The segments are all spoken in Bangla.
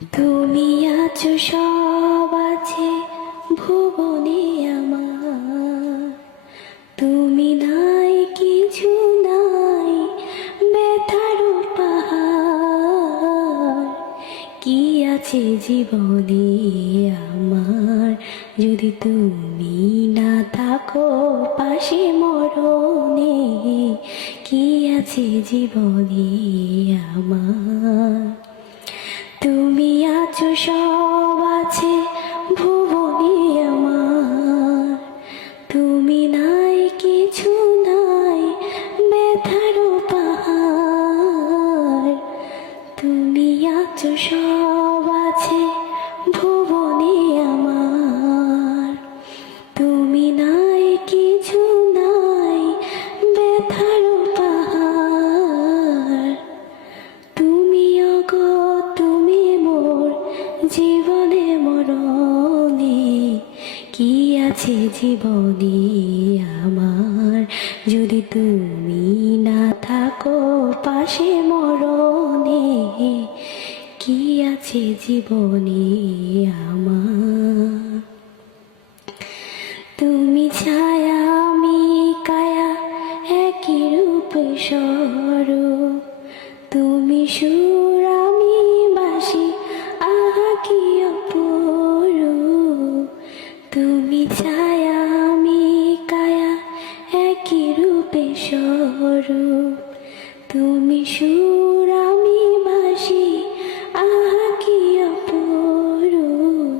তুমি আছো সব আছে ভুবনে আমার, তুমি নাই কিছু নাই ব্যথার পাহাড়। কি আছে জীবনে আমার যদি তুমি না থাকো পাশে মরণে? কি আছে জীবনে আমার? তুমি আছো সব আছে ভুবনে আমার, তুমি নাই কিছু নাই ব্যথার পাহাড়। তুমি আছো সব আছে ভুবনে আমার, তুমি নাই কিছু নাই ব্যথার পাহাড়। তুমি অগো তুমি মোর জীবনে মরণে, কি আছে জীবনে আমার যদি তুমি না থাকো পাশে মরণে? কি আছে জীবনে আমার? তুমি ছায়া আমি কায়া একই রূপে স্বরূপ, তুমি সুর আমি বাসি আহা কি অপরূপ। তুমি ছায়া আমি কায়া একই রূপে স্বরূপ, তুমি সুর আমি বাসি আহা কি অপরূপ।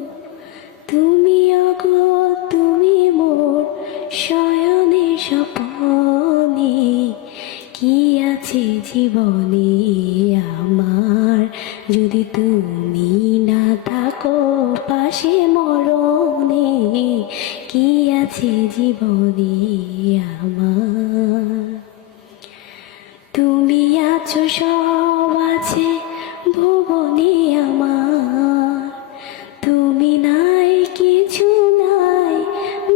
তুমি অগো তুমি মোর শয়নে স্বপনে, কি আছে জীবনে আমার যদি তুমি না থাকো পাশে মরণে? কি আছে জীবনে আমার? তুমি আছো সব আছে ভুবনে আমার, তুমি নাই কিছু নাই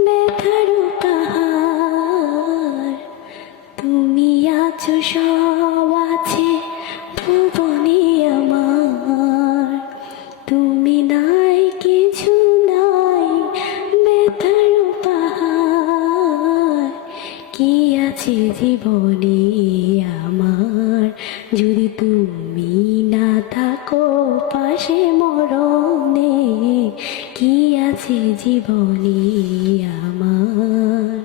ব্যথার পাহাড়। তুমি আছো সব আছে ভুবনে আমার, তুমি নাই কিছু নাই ব্যথার পাহাড়। কি আছে জীবনে আমার যদি তুমি না থাকো পাশে মরণে? কি আছে জীবনে আমার?